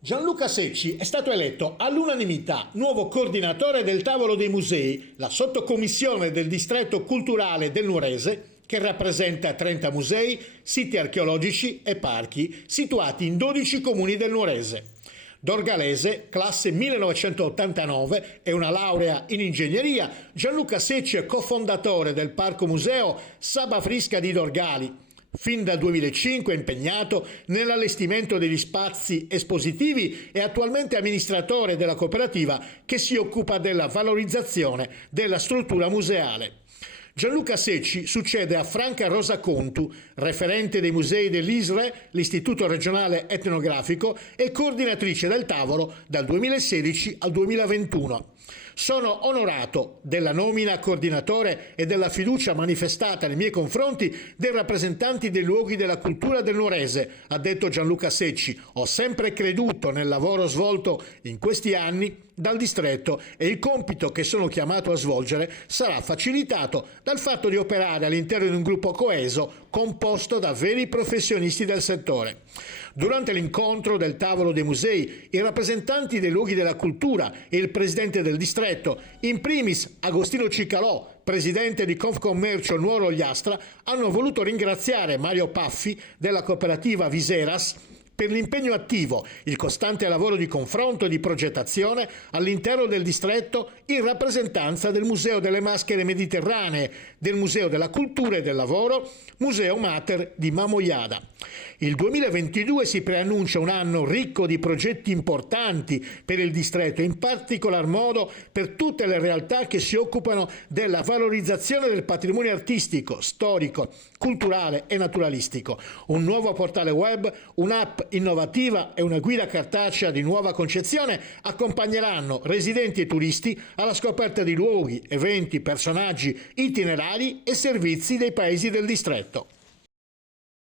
Gianluca Secci è stato eletto all'unanimità nuovo coordinatore del Tavolo dei Musei, la sottocommissione del distretto culturale del Nuorese, che rappresenta 30 musei, siti archeologici e parchi situati in 12 comuni del Nuorese. Dorgalese, classe 1989 e una laurea in ingegneria, Gianluca Secci è cofondatore del Parco Museo Saba Frisca di Dorgali. Fin dal 2005 è impegnato nell'allestimento degli spazi espositivi e attualmente amministratore della cooperativa che si occupa della valorizzazione della struttura museale. Gianluca Secci succede a Franca Rosa Contu, referente dei musei dell'ISRE, l'Istituto Regionale Etnografico, e coordinatrice del tavolo dal 2016 al 2021. Sono onorato della nomina a coordinatore e della fiducia manifestata nei miei confronti dei rappresentanti dei luoghi della cultura del Nuorese, ha detto Gianluca Secci. Ho sempre creduto nel lavoro svolto in questi anni dal distretto e il compito che sono chiamato a svolgere sarà facilitato dal fatto di operare all'interno di un gruppo coeso composto da veri professionisti del settore. Durante l'incontro del tavolo dei musei, i rappresentanti dei luoghi della cultura e il presidente del distretto, in primis Agostino Cicalò, presidente di Confcommercio Nuoro Gliastra, hanno voluto ringraziare Mario Paffi della cooperativa Viseras per l'impegno attivo, il costante lavoro di confronto e di progettazione all'interno del distretto in rappresentanza del Museo delle Maschere Mediterranee, del Museo della Cultura e del Lavoro, Museo Mater di Mamoiada. Il 2022 si preannuncia un anno ricco di progetti importanti per il distretto, in particolar modo per tutte le realtà che si occupano della valorizzazione del patrimonio artistico, storico, culturale e naturalistico. Un nuovo portale web, un'app innovativa e una guida cartacea di nuova concezione accompagneranno residenti e turisti alla scoperta di luoghi, eventi, personaggi, itinerari e servizi dei paesi del distretto.